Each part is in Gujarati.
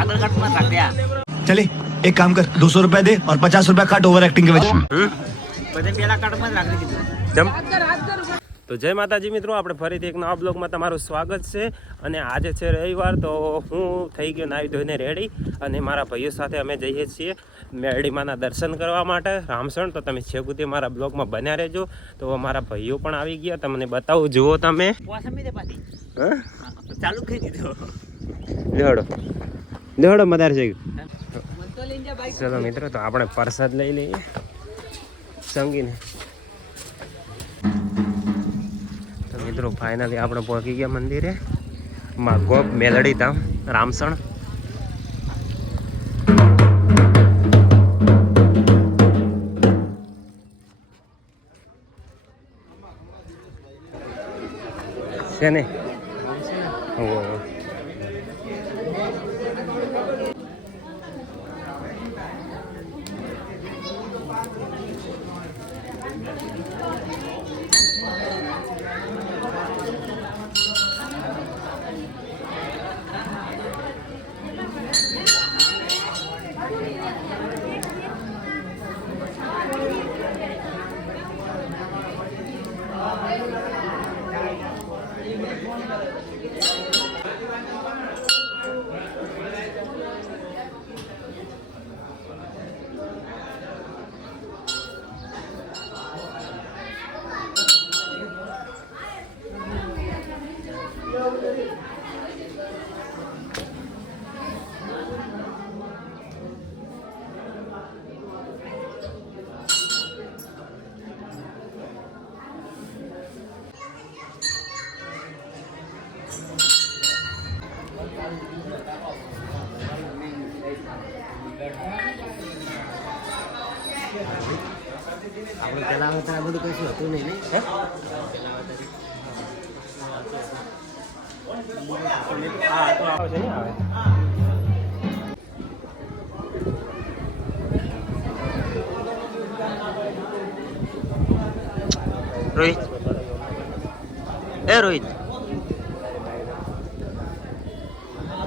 આગળ કટ મત રાખ દે चले एक काम कर 200 रुपया दे और 50 रुपया काट ओवर एक्टिंग के वजह પછી પેલા કટ મત રાખ દીધું જમ તો જય માતાજી મિત્રો, આપણે ફરીથી એક નવા બ્લોગમાં તમારું સ્વાગત છે. અને આજે છે રવિવાર, તો હું થઈ ગયો નાહી ધોઈને રેડી અને મારા ભાઈઓ સાથે અમે જઈએ છીએ મેરડીમાના દર્શન કરવા માટે રામસણ. તો તમે છેક સુધી મારા બ્લોગમાં બન્યા રહેજો. તો મારા ભાઈઓ પણ આવી ગયા, તમને બતાવું. જુઓ તમે ચાલુ કરી દીધો. લેવડો મદાર છે. ચલો મિત્રો, તો આપણે પ્રસાદ લઈ લઈએ સંગીને. તો મિત્રો ફાઇનલી આપણે પહોંચી ગયા મંદિરે માં ગોપ મેલડી ધામ રામસણ. છે ને આપણે પેલા આવતા બધું કશું હતું નહીં રોહિત, એ રોહિત.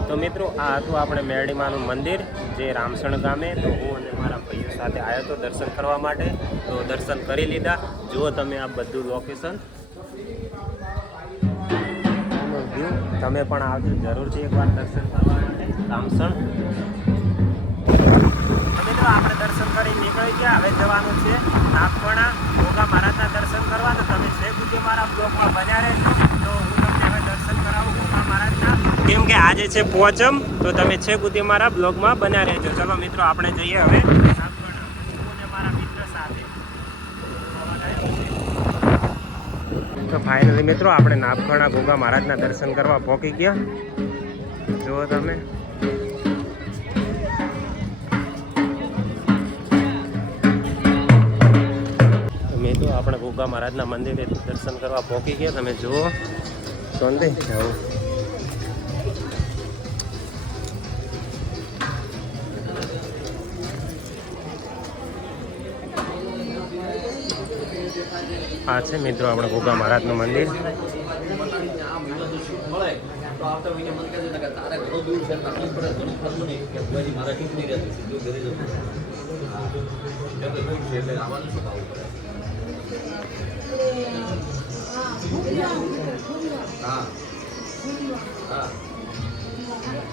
તો મિત્રો, આ હતું આપણે મેરડીમાનું મંદિર જે રામસણ ગામે. તો હું અને મારા ભાઈઓ સાથે આવ્યો હતો દર્શન કરવા માટે. તો દર્શન કરી લીધા. જુઓ તમે આ બધું લોકેશન. તમે પણ આવજો જરૂરથી એકવાર દર્શન કરવા માટે રામસણ. મિત્રો, આપણે દર્શન કરી નીકળી ગયા. હવે જવાનું છે નાગપણા ગોગા મહારાજના દર્શન કરવા. તો તમે છેક સુધી મારા બ્લોગમાં બન્યા રહેજો. તો હું તમને હવે દર્શન કરાવું ગોગા મહારાજના, કેમ કે આજે છે પોચમ. તો તમે છેક સુધી મારા બ્લોગમાં બન્યા રહેજો. ચલો મિત્રો, આપણે જઈએ હવે નાગપણા અને મારા મિત્ર સાથે. તો ફાઇનલી મિત્રો, આપણે નાગપણા ગોગા મહારાજના દર્શન કરવા પહોંચી ગયા. જુઓ તમે. તો આપણે ગોગા મહારાજના મંદિરે દર્શન કરવા પહોંચી ગયા. તમે જુઓ સોંદે જાઓ. આ છે મિત્રો આપણે ગોગા મહારાજનું મંદિર.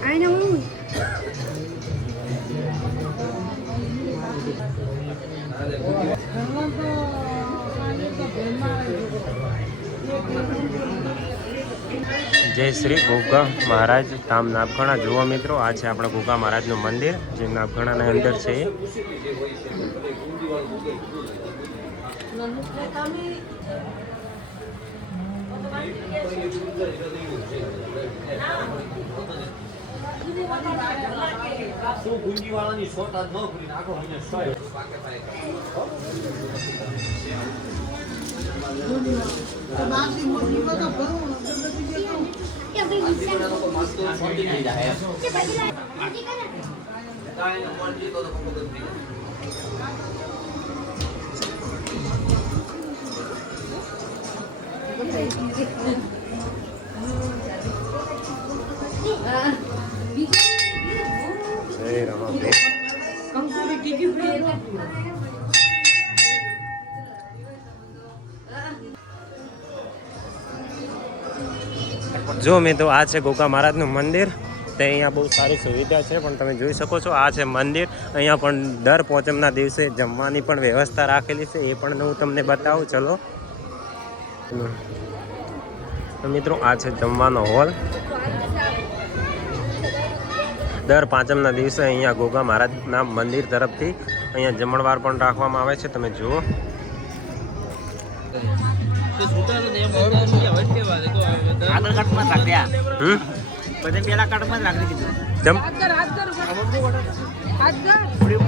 I know. જય શ્રી ગોગા મહારાજ ધામ નાગપણા. જુઓ મિત્રો, આ છે આપણા ગોગા મહારાજનું મંદિર જે નાગપણાના અંદર છે. જો મિત્રો આ છે ગોગા મહારાજનું મંદિર. તે અહીંયા બહુ સારી સુવિધા છે, પણ તમે જોઈ શકો છો આ છે મંદિર. અહીંયા પણ દર પોચમના દિવસે જમવાની પણ વ્યવસ્થા રાખેલી છે, એ પણ હું તમને બતાવું. ચલો તો મિત્રો આ છે જમવાનો હોલ. દર પાંચમના દિવસે અહીંયા ગોગા મહારાજના મંદિર તરફથી અહીંયા જમણવાર પણ રાખવામાં આવે છે. તમે જુઓ આગળ કટમાં જ રાખી દે. પછી પેલા કટમાં જ રાખી દીધું. જમ થોડી